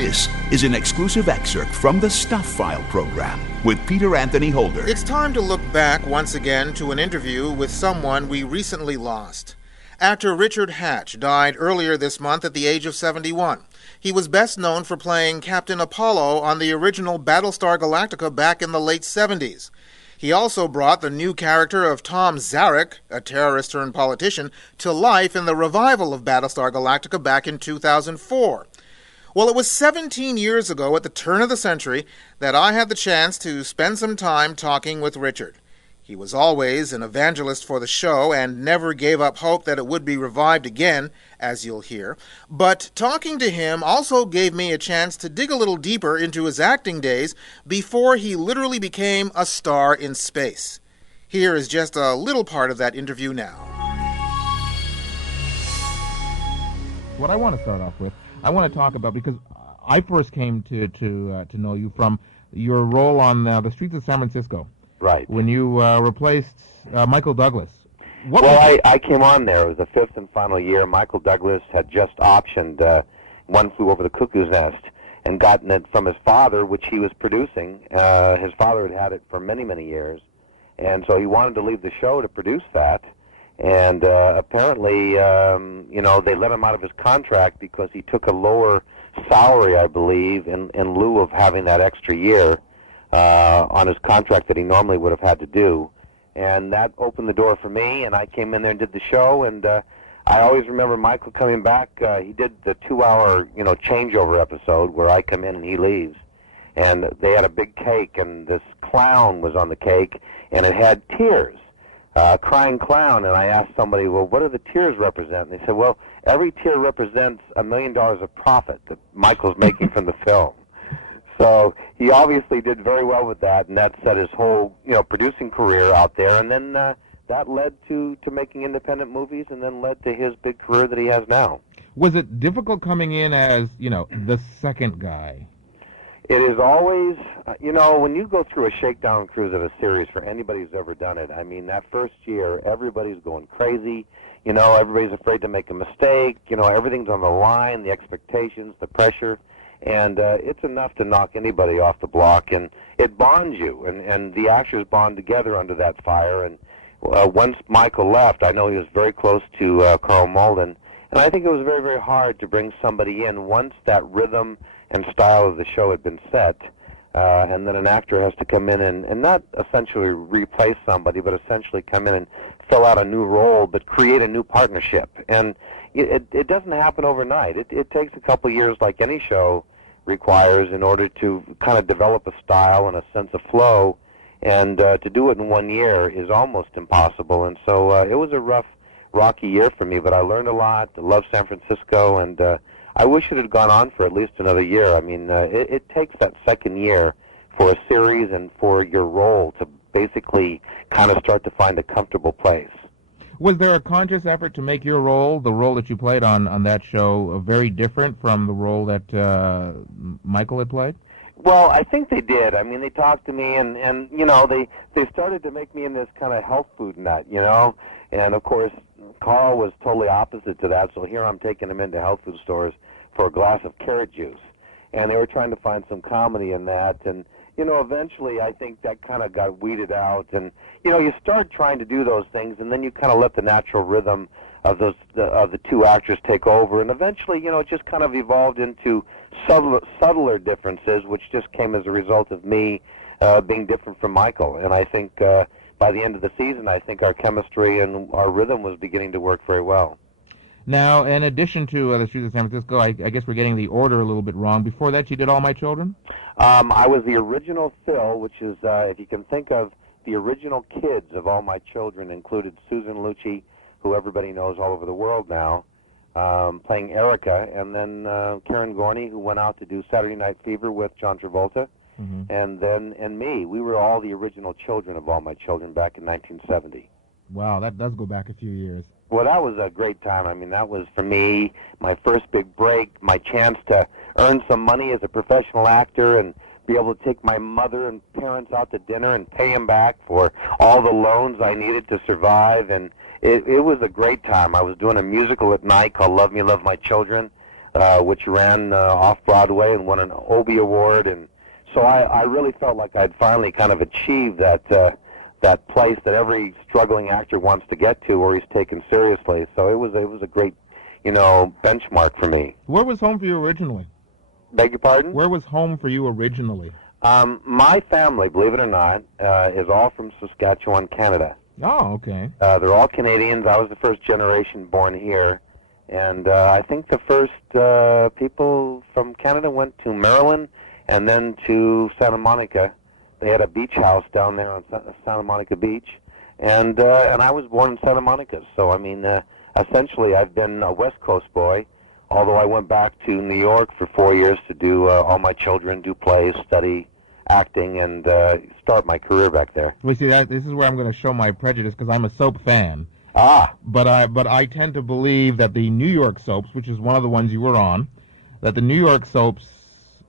This is an exclusive excerpt from the Stuph File Program with Peter Anthony Holder. It's time to look back once again to an interview with someone we recently lost. Actor Richard Hatch died earlier this month at the age of 71. He was best known for playing Captain Apollo on the original Battlestar Galactica back in the late 70s. He also brought the new character of Tom Zarek, a terrorist-turned-politician, to life in the revival of Battlestar Galactica back in 2004. Well, it was 17 years ago at the turn of the century that I had the chance to spend some time talking with Richard. He was always an evangelist for the show and never gave up hope that it would be revived again, as you'll hear. But talking to him also gave me a chance to dig a little deeper into his acting days before he literally became a star in space. Here is just a little part of that interview now. What I want to start off with, I want to talk about, because I first came to know you from your role on the streets of San Francisco. Right. When you replaced Michael Douglas. I came on there. It was the fifth and final year. Michael Douglas had just optioned One Flew Over the Cuckoo's Nest and gotten it from his father, which he was producing. His father had it for many, many years. And so he wanted to leave the show to produce that. And apparently, they let him out of his contract because he took a lower salary, I believe, in lieu of having that extra year on his contract that he normally would have had to do. And that opened the door for me, and I came in there and did the show. And I always remember Michael coming back. He did the 2-hour, changeover episode where I come in and he leaves. And they had a big cake, and this clown was on the cake, and it had tears. A crying clown, and I asked somebody, well, what do the tears represent? And they said, well, every tear represents $1 million of profit that Michael's making from the film. So he obviously did very well with that, and that set his whole, producing career out there. And then that led to making independent movies, and then led to his big career that he has now. Was it difficult coming in as, the second guy? It is always, when you go through a shakedown cruise of a series, for anybody who's ever done it, I mean, that first year, everybody's going crazy. Everybody's afraid to make a mistake. Everything's on the line, the expectations, the pressure. And it's enough to knock anybody off the block, and it bonds you, and the actors bond together under that fire. And once Michael left, I know he was very close to Carl Malden, and I think it was very, very hard to bring somebody in once that rhythm and style of the show had been set, and then an actor has to come in and not essentially replace somebody, but essentially come in and fill out a new role, but create a new partnership. And it doesn't happen overnight. It takes a couple years, like any show requires, in order to kind of develop a style and a sense of flow, and to do it in 1 year is almost impossible. And so it was a rough, rocky year for me, but I learned a lot. I love San Francisco, and I wish it had gone on for at least another year. I mean, it takes that second year for a series and for your role to basically kind of start to find a comfortable place. Was there a conscious effort to make your role, the role that you played on that show, very different from the role that Michael had played? Well, I think they did. I mean, they talked to me, and they started to make me in this kind of health food nut, And, of course, Carl was totally opposite to that, so here I'm taking him into health food stores for a glass of carrot juice. And they were trying to find some comedy in that, and eventually I think that kind of got weeded out. And, you start trying to do those things, and then you kind of let the natural rhythm of the two actors take over. And eventually, it just kind of evolved into subtler differences, which just came as a result of me being different from Michael. And I think by the end of the season, I think our chemistry and our rhythm was beginning to work very well. Now, in addition to the Streets of San Francisco, I guess we're getting the order a little bit wrong. Before that, you did All My Children? I was the original Phil, which is, if you can think of the original kids of All My Children, included Susan Lucci, who everybody knows all over the world now, playing Erica, and then Karen Gorney, who went out to do Saturday Night Fever with John Travolta, and me. We were all the original children of All My Children back in 1970. Wow, that does go back a few years. Well, that was a great time. I mean, that was, for me, my first big break, my chance to earn some money as a professional actor and be able to take my mother and parents out to dinner and pay them back for all the loans I needed to survive. And it was a great time. I was doing a musical at night called Love Me, Love My Children. which ran off-Broadway and won an Obie Award. And so I really felt like I'd finally kind of achieved that place that every struggling actor wants to get to, where he's taken seriously. So it was a great, benchmark for me. Where was home for you originally? Beg your pardon? Where was home for you originally? My family, believe it or not, is all from Saskatchewan, Canada. Oh, okay. They're all Canadians. I was the first generation born here. And I think the first people from Canada went to Maryland and then to Santa Monica. They had a beach house down there on Santa Monica Beach. And I was born in Santa Monica. So, I mean, essentially I've been a West Coast boy, although I went back to New York for 4 years to do All My Children, do plays, study acting, and start my career back there. Well, see, this is where I'm going to show my prejudice, because I'm a soap fan. Ah. But I tend to believe that the New York soaps, which is one of the ones you were on, that the New York soaps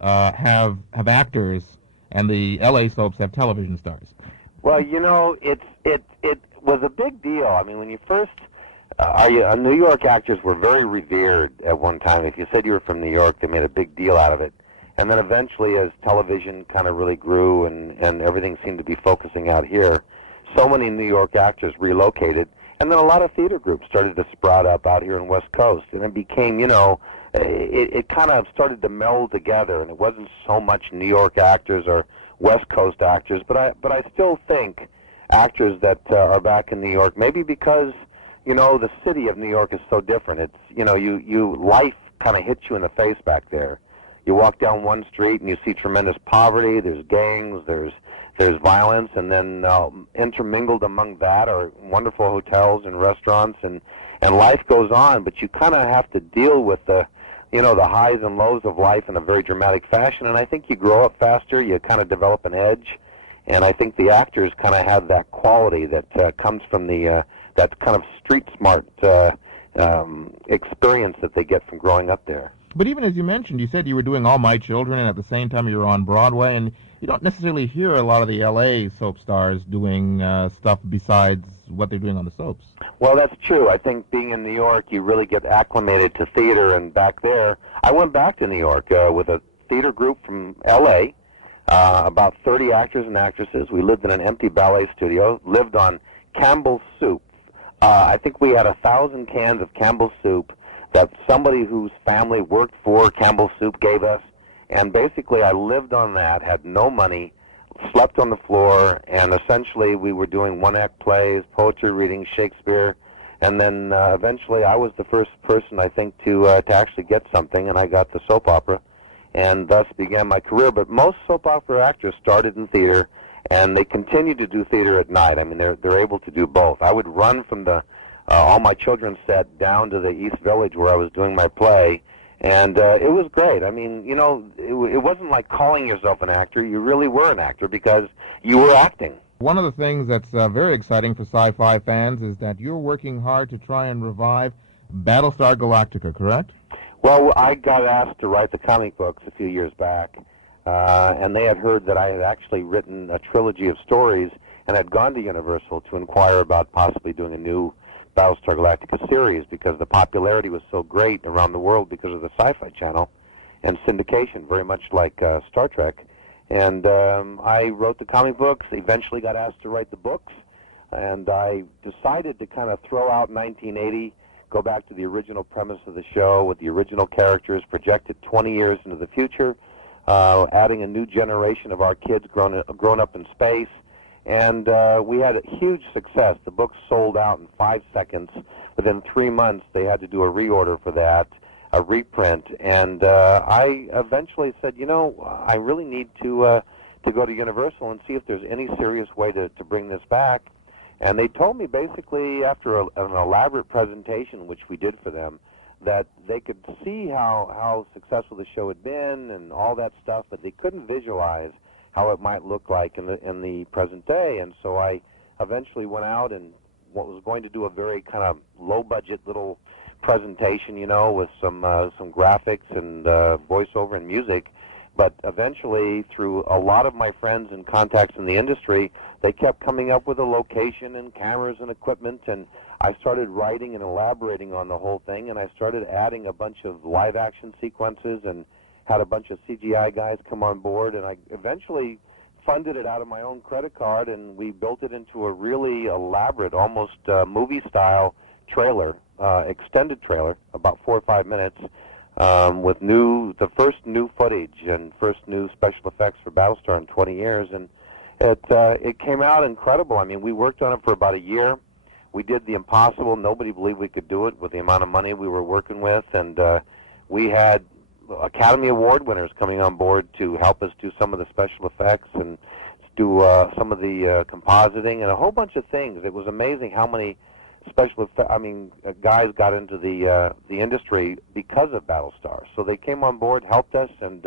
have actors, and the L.A. soaps have television stars. Well, it was a big deal. I mean, when you first New York actors were very revered at one time. If you said you were from New York, they made a big deal out of it. And then eventually, as television kind of really grew and everything seemed to be focusing out here, so many New York actors relocated. And then a lot of theater groups started to sprout up out here in West Coast. And it became, it kind of started to meld together. And it wasn't so much New York actors or West Coast actors. But I still think actors that are back in New York, maybe because, the city of New York is so different. It's, life kind of hits you in the face back there. You walk down one street and you see tremendous poverty. There's gangs, there's violence, and then intermingled among that are wonderful hotels and restaurants, and life goes on. But you kind of have to deal with the highs and lows of life in a very dramatic fashion. And I think you grow up faster. You kind of develop an edge, and I think the actors kind of have that quality that comes from that kind of street smart experience that they get from growing up there. But even as you mentioned, you said you were doing All My Children, and at the same time you were on Broadway, and you don't necessarily hear a lot of the L.A. soap stars doing stuff besides what they're doing on the soaps. Well, that's true. I think being in New York, you really get acclimated to theater, and back there, I went back to New York with a theater group from L.A., about 30 actors and actresses. We lived in an empty ballet studio, lived on Campbell's soup. I think we had 1,000 cans of Campbell's soup that somebody whose family worked for Campbell's Soup gave us, and basically I lived on that, had no money, slept on the floor, and essentially we were doing one-act plays, poetry reading, Shakespeare, and then eventually I was the first person, I think, to actually get something, and I got the soap opera, and thus began my career. But most soap opera actors started in theater, and they continue to do theater at night. I mean, they're able to do both. I would run from the All My Children set down to the East Village where I was doing my play, and it was great. I mean, it wasn't like calling yourself an actor. You really were an actor because you were acting. One of the things that's very exciting for sci-fi fans is that you're working hard to try and revive Battlestar Galactica, correct? Well, I got asked to write the comic books a few years back, and they had heard that I had actually written a trilogy of stories and had gone to Universal to inquire about possibly doing a new Battlestar Galactica series because the popularity was so great around the world because of the Sci-Fi Channel and syndication, very much like Star Trek. And I wrote the comic books, eventually got asked to write the books, and I decided to kind of throw out 1980, go back to the original premise of the show with the original characters, projected 20 years into the future, adding a new generation of our kids grown up in space. And we had a huge success. The book sold out in 5 seconds. Within 3 months, they had to do a reorder for that, a reprint. And I eventually said, I really need to go to Universal and see if there's any serious way to bring this back. And they told me basically after an elaborate presentation, which we did for them, that they could see how successful the show had been and all that stuff, but they couldn't visualize how it might look like in the present day. And so I eventually went out and was going to do a very kind of low-budget little presentation, with some graphics and voiceover and music. But eventually, through a lot of my friends and contacts in the industry, they kept coming up with a location and cameras and equipment, and I started writing and elaborating on the whole thing, and I started adding a bunch of live-action sequences and had a bunch of CGI guys come on board, and I eventually funded it out of my own credit card, and we built it into a really elaborate, almost movie-style trailer, extended trailer, about 4 or 5 minutes, with the first new footage and first new special effects for Battlestar in 20 years, and it came out incredible. I mean, we worked on it for about a year. We did the impossible. Nobody believed we could do it with the amount of money we were working with, and we had Academy Award winners coming on board to help us do some of the special effects and do some of the compositing and a whole bunch of things. It was amazing how many guys got into the industry because of Battlestar. So they came on board, helped us, and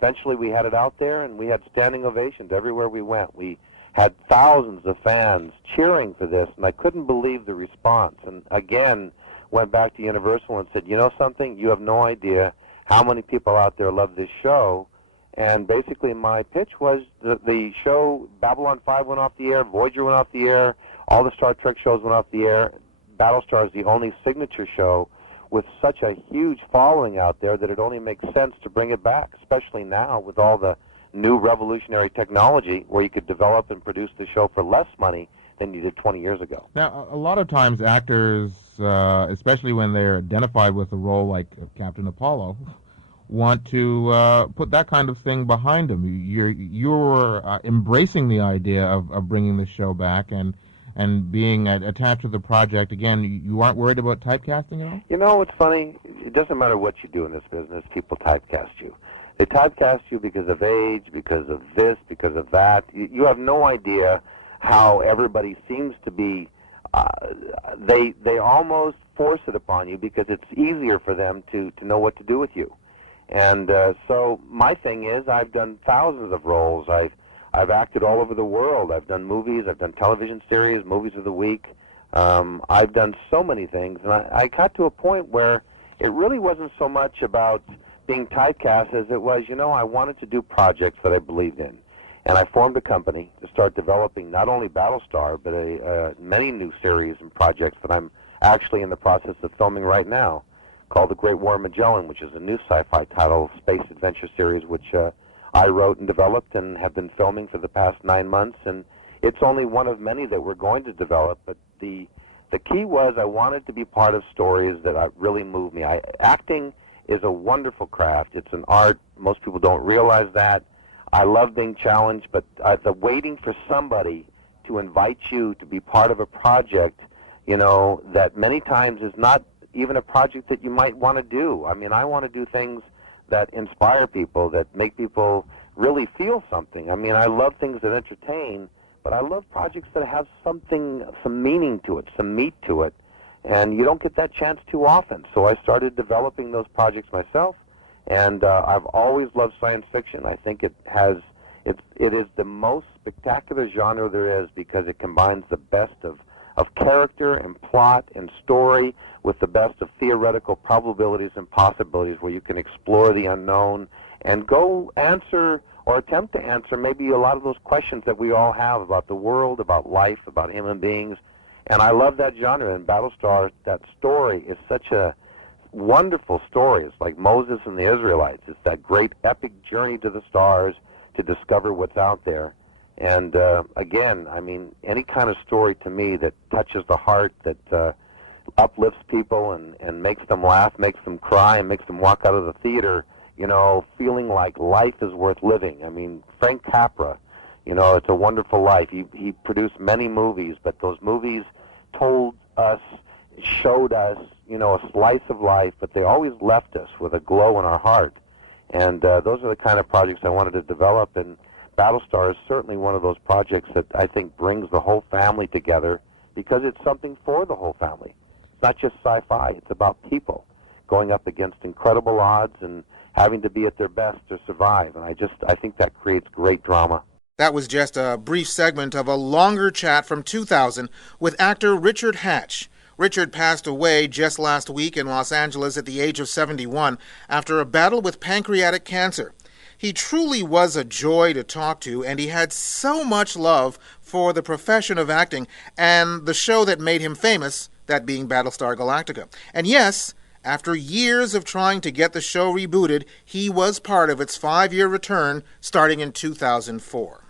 eventually we had it out there, and we had standing ovations everywhere we went. We had thousands of fans cheering for this, and I couldn't believe the response. And again, went back to Universal and said, you know something? You have no idea how many people out there love this show. And basically my pitch was the show, Babylon 5 went off the air, Voyager went off the air, all the Star Trek shows went off the air. Battlestar is the only signature show with such a huge following out there that it only makes sense to bring it back, especially now with all the new revolutionary technology where you could develop and produce the show for less money than you did 20 years ago. Now, a lot of times actors, especially when they're identified with a role like Captain Apollo, want to put that kind of thing behind them. You're embracing the idea of bringing the show back and being attached to the project. Again, you aren't worried about typecasting at all? You know, it's funny. It doesn't matter what you do in this business. People typecast you. They typecast you because of age, because of this, because of that. You have no idea how everybody seems to be. They almost force it upon you because it's easier for them to know what to do with you. And so my thing is, I've done thousands of roles. I've acted all over the world. I've done movies. I've done television series, movies of the week. I've done so many things, and I got to a point where it really wasn't so much about being typecast as it was, I wanted to do projects that I believed in. And I formed a company to start developing not only Battlestar, but many new series and projects that I'm actually in the process of filming right now, called The Great War of Magellan, which is a new sci-fi title, space adventure series, which I wrote and developed and have been filming for the past 9 months. And it's only one of many that we're going to develop, but the key was I wanted to be part of stories that really move me. Acting is a wonderful craft. It's an art. Most people don't realize that. I love being challenged, but the waiting for somebody to invite you to be part of a project, that many times is not even a project that you might want to do. I mean, I want to do things that inspire people, that make people really feel something. I mean, I love things that entertain, but I love projects that have some meaning to it, some meat to it, and you don't get that chance too often. So I started developing those projects myself, and I've always loved science fiction. I think it is the most spectacular genre there is because it combines the best of character and plot and story with the best of theoretical probabilities and possibilities, where you can explore the unknown and go answer or attempt to answer maybe a lot of those questions that we all have about the world, about life, about human beings. And I love that genre. And Battlestar, that story is such a wonderful story. It's like Moses and the Israelites. It's that great epic journey to the stars to discover what's out there. And again, I mean, any kind of story to me that touches the heart, that uplifts people and makes them laugh, makes them cry, and makes them walk out of the theater, feeling like life is worth living. I mean, Frank Capra, It's a Wonderful Life. He produced many movies, but those movies told us, showed us, a slice of life, but they always left us with a glow in our heart. And those are the kind of projects I wanted to develop, and Battlestar is certainly one of those projects that I think brings the whole family together because it's something for the whole family. It's not just sci-fi. It's about people going up against incredible odds and having to be at their best to survive. And I think that creates great drama. That was just a brief segment of a longer chat from 2000 with actor Richard Hatch. Richard passed away just last week in Los Angeles at the age of 71 after a battle with pancreatic cancer. He truly was a joy to talk to, and he had so much love for the profession of acting and the show that made him famous, that being Battlestar Galactica. And yes, after years of trying to get the show rebooted, he was part of its 5-year return starting in 2004.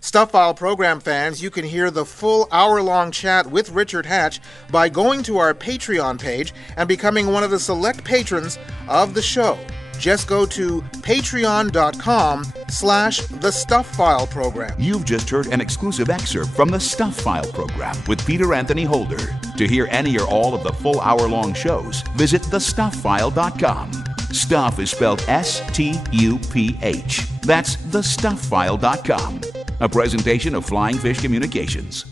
Stuph File Program fans, you can hear the full hour-long chat with Richard Hatch by going to our Patreon page and becoming one of the select patrons of the show. Just go to patreon.com/The Stuph File Program. You've just heard an exclusive excerpt from the Stuph File Program with Peter Anthony Holder. To hear any or all of the full hour-long shows, visit thestufffile.com. Stuph is spelled S-T-U-P-H. That's thestufffile.com. A presentation of Flying Fish Communications.